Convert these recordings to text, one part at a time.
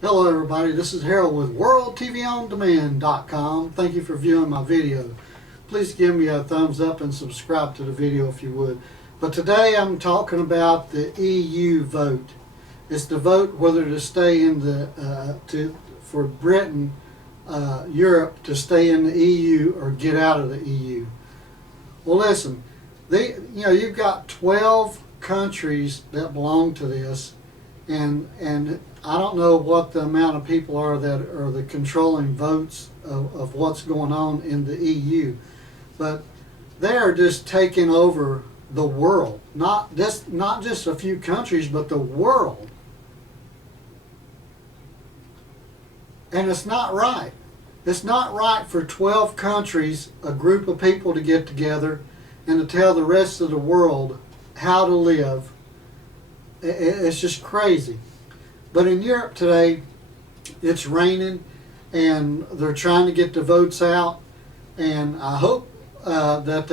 Hello everybody, this is Harold with WorldTVOnDemand.com. Thank you for viewing my video. Please give me a thumbs up and subscribe to the video if you would. But today I'm talking about the EU vote. It's the vote whether to stay in for Britain, Europe, to stay in the EU or get out of the EU. Well, listen, you've got 12 countries that belong to this, and I don't know what the amount of people are that are the controlling votes of what's going on in the EU, but they are just taking over the world. Not just a few countries, but the world. And it's not right. It's not right for 12 countries, a group of people, to get together and to tell the rest of the world how to live. It's just crazy. But in Europe today, it's raining, and they're trying to get the votes out, and I hope that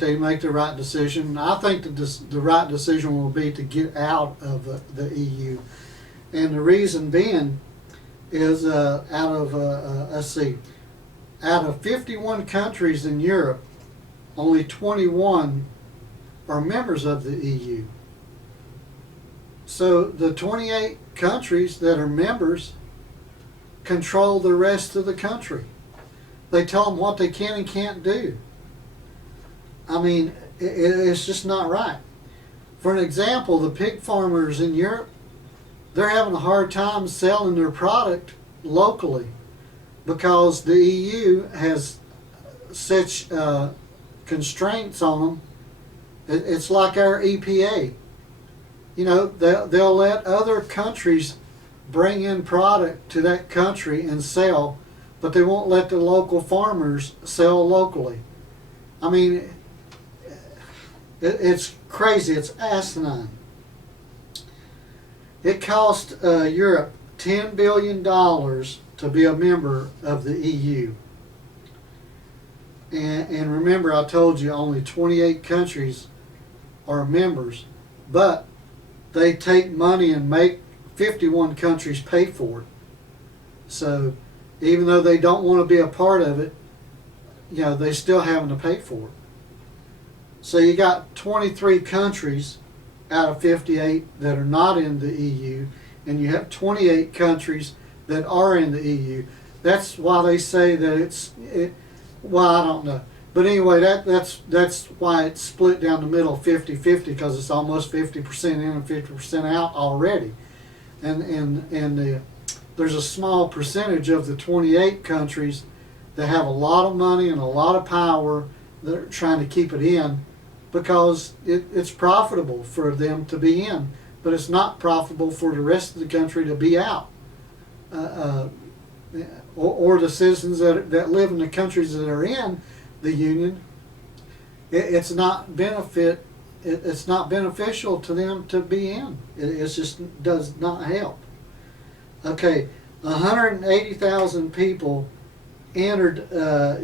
they make the right decision. I think that the right decision will be to get out of the EU, and the reason being is out of 51 countries in Europe, only 21 are members of the EU. So the 28 countries that are members control the rest of the country. They tell them what they can and can't do. I mean, it's just not right. For an example, the pig farmers in Europe, they're having a hard time selling their product locally because the EU has such constraints on them. It's like our EPA. You know, they'll let other countries bring in product to that country and sell, but they won't let the local farmers sell locally. I mean, it's crazy. It's asinine. It cost Europe $10 billion to be a member of the EU. And remember, I told you only 28 countries are members, but they take money and make 51 countries pay for it. So even though they don't want to be a part of it, they still having to pay for it. So you got 23 countries out of 58 that are not in the EU, and you have 28 countries that are in the EU. That's why they say that well, I don't know. But anyway, that's why it's split down the middle 50-50, because it's almost 50% in and 50% out already. And there's a small percentage of the 28 countries that have a lot of money and a lot of power that are trying to keep it in because it's profitable for them to be in, but it's not profitable for the rest of the country to be out. Or the citizens that live in the countries that are in the union, it's not beneficial to them to be in. It just does not help. Okay, 180,000 people entered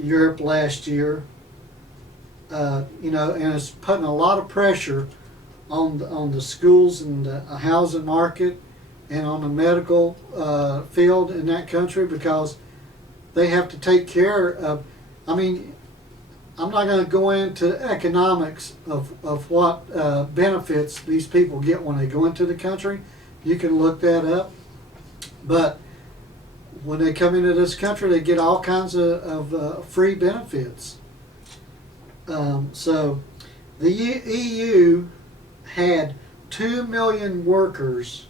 Europe last year. And it's putting a lot of pressure on the schools and the housing market and on the medical field in that country, because they have to take care of, I'm not going to go into economics of what benefits these people get when they go into the country. You can look that up. But when they come into this country, they get all kinds of free benefits. So the EU had 2 million workers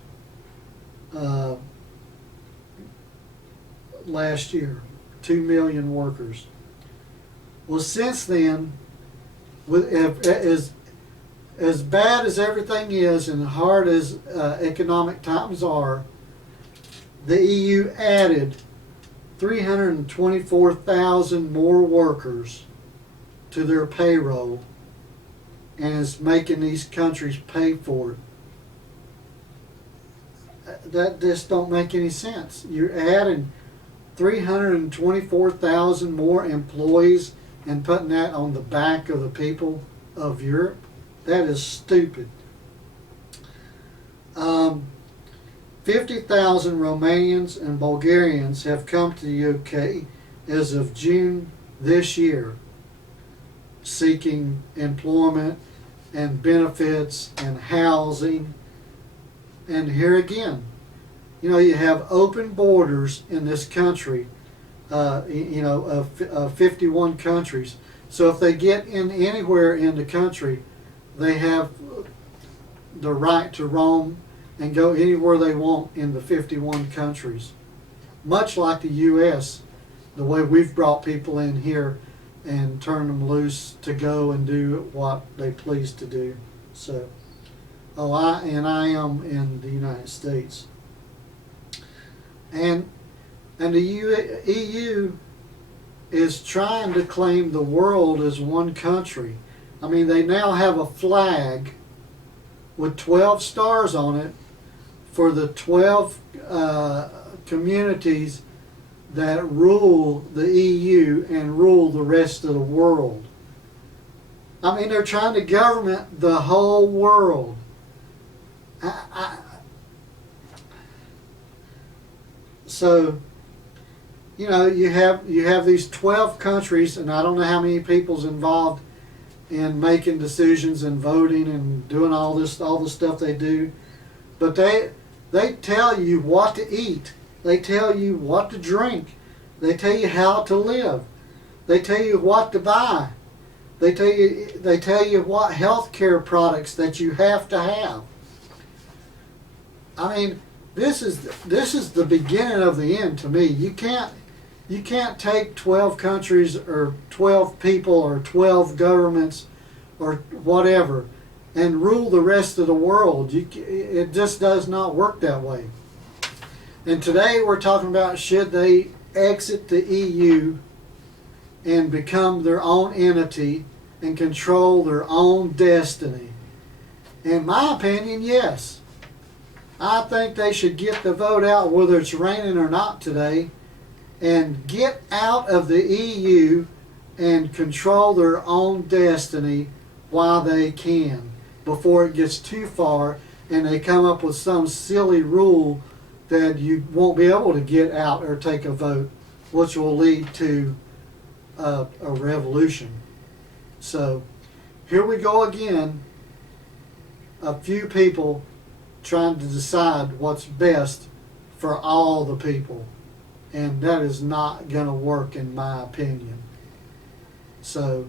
last year. 2 million workers. Well, since then, as bad as everything is and hard as economic times are, the EU added 324,000 more workers to their payroll and is making these countries pay for it. That just don't make any sense. You're adding 324,000 more employees and putting that on the back of the people of Europe. That is stupid. 50,000 Romanians and Bulgarians have come to the UK as of June this year, seeking employment and benefits and housing. And here again, you know, you have open borders in this country, of 51 countries. So if they get in anywhere in the country, they have the right to roam and go anywhere they want in the 51 countries. Much like the U.S., the way we've brought people in here and turned them loose to go and do what they please to do. So, I am in the United States. And the EU is trying to claim the world as one country. I mean, they now have a flag with 12 stars on it for the 12 communities that rule the EU and rule the rest of the world. I mean, they're trying to government the whole world. So, you know, you have these 12 countries, and I don't know how many people's involved in making decisions and voting and doing all the stuff they do, but they tell you what to eat, they tell you what to drink, they tell you how to live, they tell you what to buy, they tell you what health care products that you have to have. I mean, this is the beginning of the end to me. You can't take 12 countries or 12 people or 12 governments or whatever and rule the rest of the world. It just does not work that way. And today we're talking about, should they exit the EU and become their own entity and control their own destiny? In my opinion, yes. I think they should get the vote out, whether it's raining or not today, and get out of the EU and control their own destiny while they can, before it gets too far and they come up with some silly rule that you won't be able to get out or take a vote, which will lead to a revolution. So here we go again, a few people trying to decide what's best for all the people, and that is not going to work in my opinion. So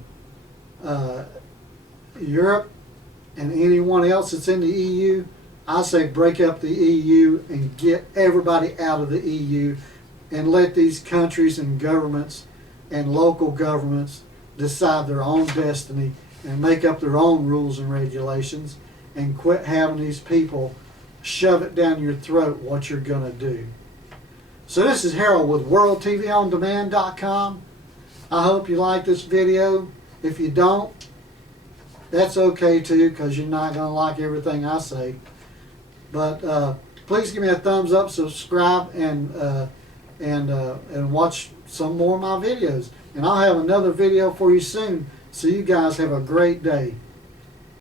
Europe and anyone else that's in the EU, I say break up the EU and get everybody out of the EU and let these countries and governments and local governments decide their own destiny and make up their own rules and regulations, and quit having these people shove it down your throat what you're going to do. So this is Harold with WorldTVOnDemand.com. I hope you like this video. If you don't, that's okay too, because you're not going to like everything I say. But please give me a thumbs up, subscribe, and watch some more of my videos. And I'll have another video for you soon. So you guys have a great day.